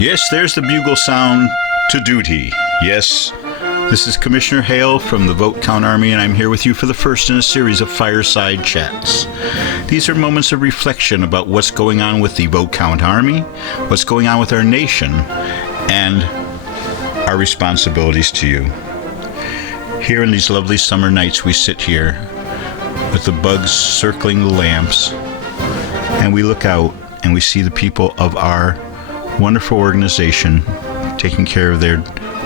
Yes, there's the bugle sound to duty. Yes, this is Commissioner Hale from the Vote Count Army, and I'm here with you for the first in a series of Fireside Chats. These are moments of reflection about what's going on with the Vote Count Army, what's going on with our nation, and our responsibilities to you. Here in these lovely summer nights, we sit here with the bugs circling the lamps, and we look out and we see the people of our wonderful organization taking care of their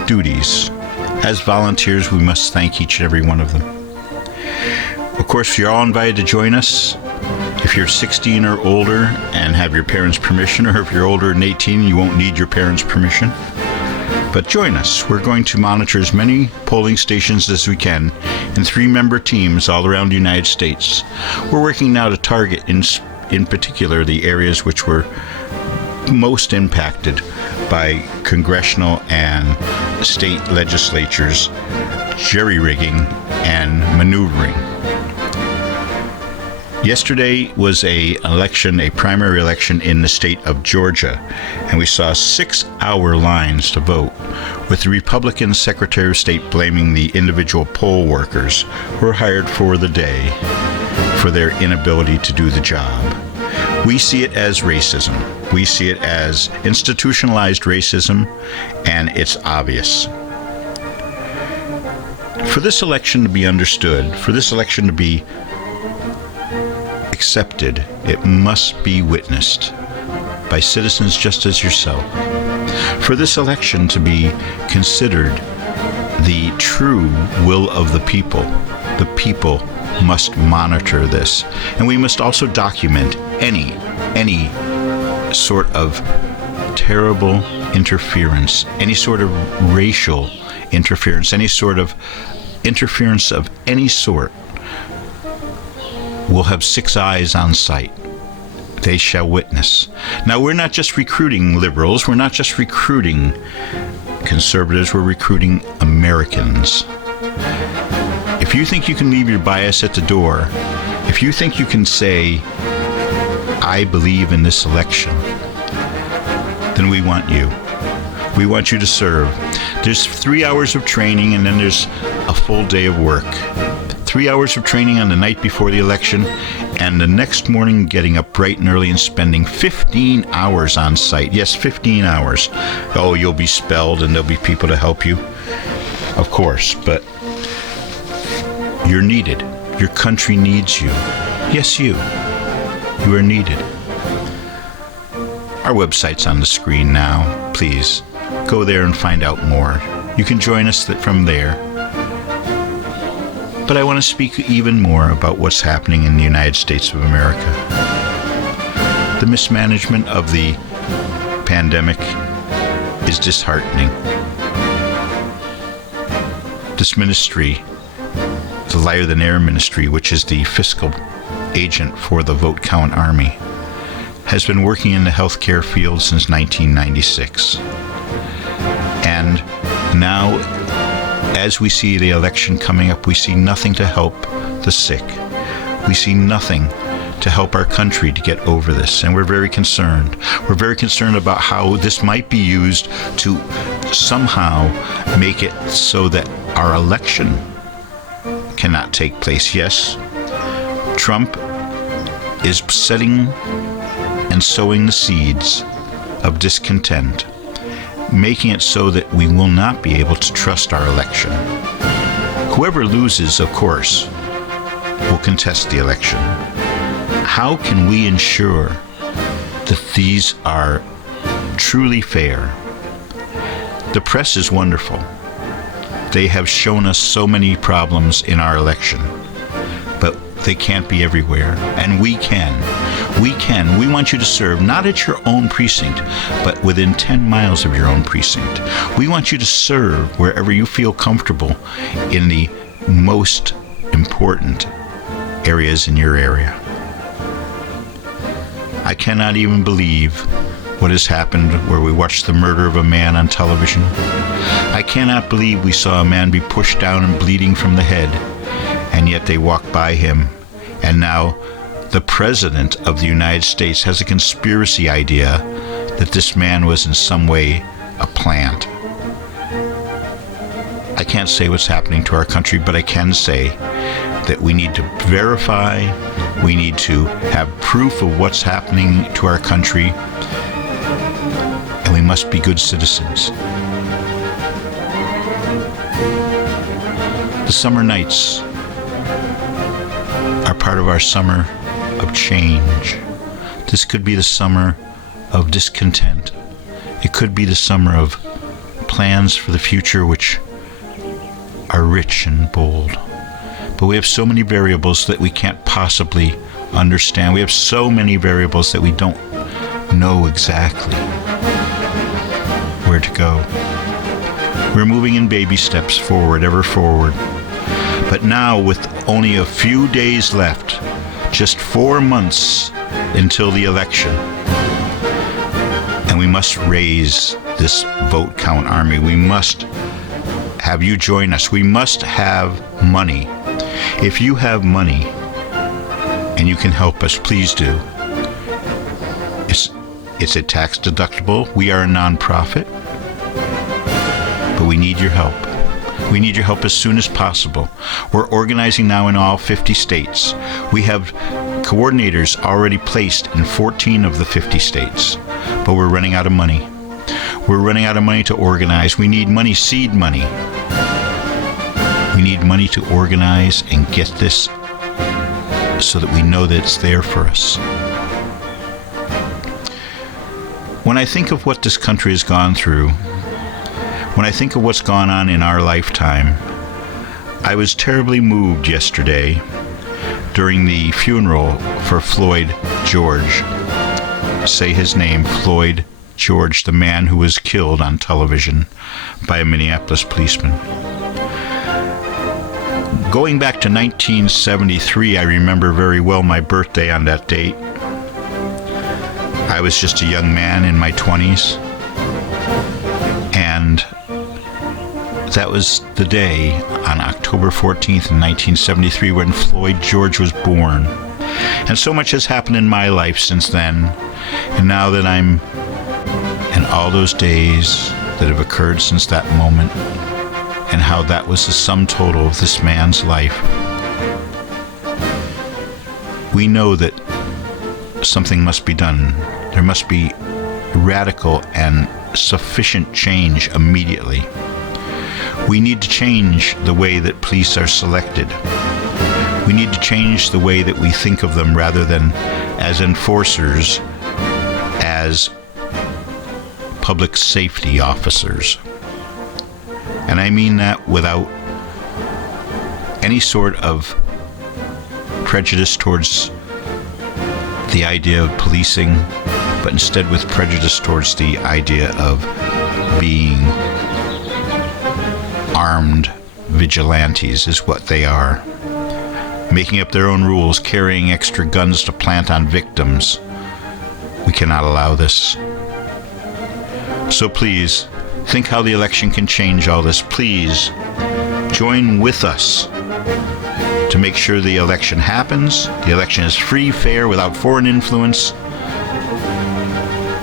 duties. As volunteers, we must thank each and every one of them. Of course, you're all invited to join us. If you're 16 or older and have your parents' permission, or if you're older than 18, you won't need your parents' permission. But join us. We're going to monitor as many polling stations as we can in 3-member teams all around the United States. We're working now to target in particular the areas which were most impacted by congressional and state legislatures jerry-rigging and maneuvering. Yesterday was a primary election in the state of Georgia, and we saw 6-hour lines to vote, with the Republican Secretary of State blaming the individual poll workers who were hired for the day for their inability to do the job. We see it as racism. We see it as institutionalized racism, and it's obvious. For this election to be understood, for this election to be accepted, it must be witnessed by citizens just as yourself. For this election to be considered the true will of the people must monitor this, and we must also document any sort of terrible interference, any sort of racial interference, any sort of interference of any sort. We'll have 6 eyes on sight. They shall witness. Now, we're not just recruiting liberals, we're not just recruiting conservatives, we're recruiting Americans. If you think you can leave your bias at the door, if you think you can say, I believe in this election, then we want you. We want you to serve. There's 3 hours of training, and then there's a full day of work. 3 hours of training on the night before the election, and the next morning getting up bright and early and spending 15 hours on site. Yes, 15 hours. Oh, you'll be spelled and there'll be people to help you. Of course, but you're needed. Your country needs you. Yes, you. You are needed. Our website's on the screen now. Please go there and find out more. You can join us from there. But I want to speak even more about what's happening in the United States of America. The mismanagement of the pandemic is disheartening. This ministry, the Lighter Than Air ministry, which is the fiscal agent for the Vote Count Army, has been working in the healthcare field since 1996. And now, as we see the election coming up, we see nothing to help the sick. We see nothing to help our country to get over this, and we're very concerned. We're very concerned about how this might be used to somehow make it so that our election cannot take place. Yes, Trump is setting and sowing the seeds of discontent, making it so that we will not be able to trust our election. Whoever loses, of course, will contest the election. How can we ensure that these are truly fair? The press is wonderful. They have shown us so many problems in our election, but they can't be everywhere, and we can. We can. We want you to serve, not at your own precinct, but within 10 miles of your own precinct. We want you to serve wherever you feel comfortable in the most important areas in your area. I cannot even believe what has happened where we watched the murder of a man on television. I cannot believe we saw a man be pushed down and bleeding from the head, and yet they walked by him, and now the President of the United States has a conspiracy idea that this man was in some way a plant. I can't say what's happening to our country, but I can say that we need to verify, we need to have proof of what's happening to our country, and we must be good citizens. The summer nights are part of our summer of change. This could be the summer of discontent. It could be the summer of plans for the future which are rich and bold. But we have so many variables that we can't possibly understand. We have so many variables that we don't know exactly where to go. We're moving in baby steps forward, ever forward. But now, with only a few days left, just 4 months until the election, and we must raise this vote count army. We must have you join us. We must have money. If you have money and you can help us, please do. It's a tax deductible. We are a nonprofit, but we need your help. We need your help as soon as possible. We're organizing now in all 50 states. We have coordinators already placed in 14 of the 50 states, but we're running out of money. We're running out of money to organize. We need money, seed money. We need money to organize and get this so that we know that it's there for us. When I think of what this country has gone through, when I think of what's gone on in our lifetime, I was terribly moved yesterday during the funeral for Floyd George. Say his name, Floyd George, the man who was killed on television by a Minneapolis policeman. Going back to 1973, I remember very well my birthday on that date. I was just a young man in my 20s, and that was the day on October 14th in 1973 when Floyd George was born. And so much has happened in my life since then, and now that I'm in all those days that have occurred since that moment, and how that was the sum total of this man's life, we know that something must be done. There must be radical and sufficient change immediately. We need to change the way that police are selected. We need to change the way that we think of them rather than as enforcers, as public safety officers. And I mean that without any sort of prejudice towards the idea of policing, but instead with prejudice towards the idea of being armed vigilantes is what they are. Making up their own rules, carrying extra guns to plant on victims. We cannot allow this. So please, think how the election can change all this. Please, join with us to make sure the election happens, the election is free, fair, without foreign influence,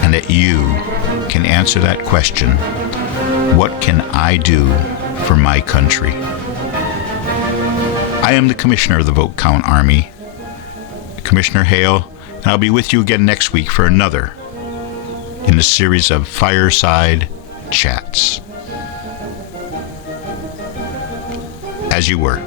and that you can answer that question, what can I do for my country? I am the Commissioner of the Vote Count Army, Commissioner Hale, and I'll be with you again next week for another in the series of Fireside Chats. As you were.